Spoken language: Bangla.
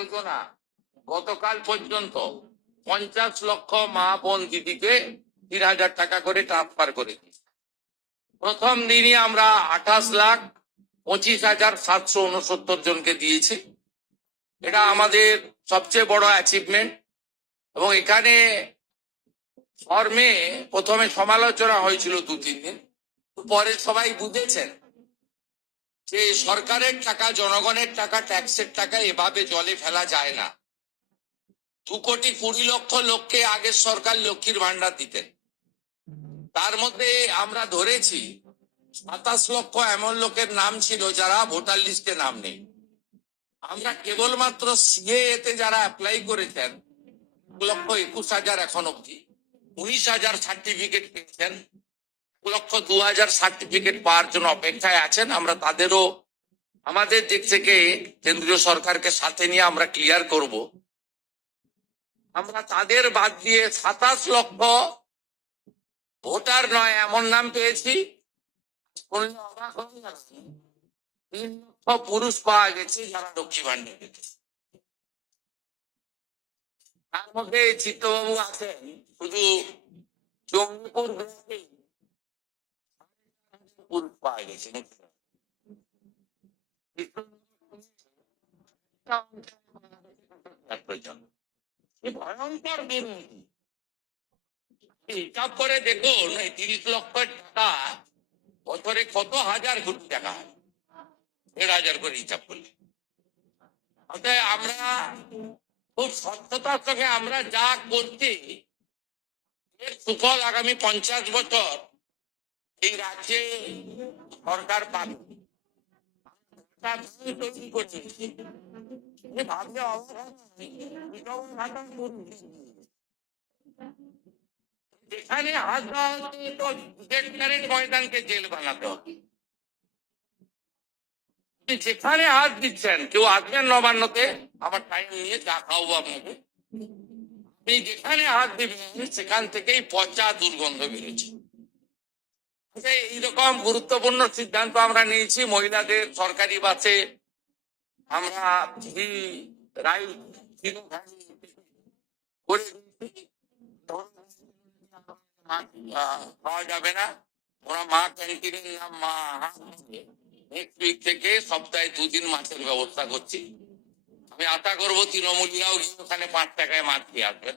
যোজনা গতকাল পর্যন্ত 50 লক্ষ মা বোন দিদিকে 3,000 টাকা করে ট্রান্সফার করেছি। প্রথম দিনই আমরা 28,25,769 জনকে দিয়েছি। এটা আমাদের সবচেয়ে বড় অ্যাচিভমেন্ট। এবং এখানে ফর্মে প্রথমে সমালোচনা হয়েছিল 2-3 দিন, পরে সবাই বুঝেছেন যে সরকারের টাকা, জনগণের টাকা, ট্যাক্সের টাকা এভাবে জলে ফেলা যায় না। 2,20,00,000 লোককে আগের সরকার লক্ষ্মীর ভান্ডার দিতেন, তার মধ্যে আমরা ধরেছি 27 লক্ষ এমন লোকের নাম ছিল যারা ভোটার লিস্টে নাম নেই। আমরা কেবলমাত্র সিএতে যারা অ্যাপ্লাই করেছেন 1,21,000 এখন অব্দি 19,000 সার্টিফিকেট পেয়েছেন। 1,02,000 সার্টিফিকেট পাওয়ার জন্য অপেক্ষায় আছেন। আমরা তাদেরও আমাদের দিক থেকে কেন্দ্রীয় সরকারকে সাথে নিয়ে আমরা ক্লিয়ার করব। আমরা তাদের বাদ দিয়ে 27 লক্ষ ভোটার নয় এমন নাম পেয়েছি। 3 লক্ষ পুরুষ পাওয়া গেছে যারা লক্ষ্মী ভান্ডার পেয়েছে। তার মধ্যে চিত্তবাবু আছেন শুধু জঙ্গিপুর ব্লকেই পুরুষ পাওয়া গেছে। ভয়ঙ্কর দুর্নীতি। হিসাব করে দেখুন, এই 30 লক্ষ টাকা বছরে কত হাজার কোটি টাকা হয়, 1,000 করে হিসাব করলে। অতএব আমরা খুব স্বচ্ছতার সঙ্গে আমরা যা করছি এর সুফল আগামী 50 বছর এই রাজ্যে সরকার পাবে। যেখানে হাত দেওয়া হচ্ছে তো ময়দানকে জেল বানাতে হবে। যেখানে হাত দিচ্ছেন, কেউ আসবেন নবান্নতে, আমার টাইম নিয়ে চা খাওয়াবো আপনাকে। আপনি যেখানে হাত দিবেন সেখান থেকেই পচা দুর্গন্ধ বেরোচ্ছে। এইরকম গুরুত্বপূর্ণ সিদ্ধান্ত আমরা নিয়েছি। মহিলাদের সরকারি বাসে আমরা পাওয়া যাবে না, ওরা মা ক্যান্টিনের নাম মা। নেক্সট উইক থেকে সপ্তাহে 2 দিন মাছের ব্যবস্থা করছি। আমি আশা করবো তৃণমূলীরাও ওখানে 5 টাকায় মাছ খেয়ে আসবেন।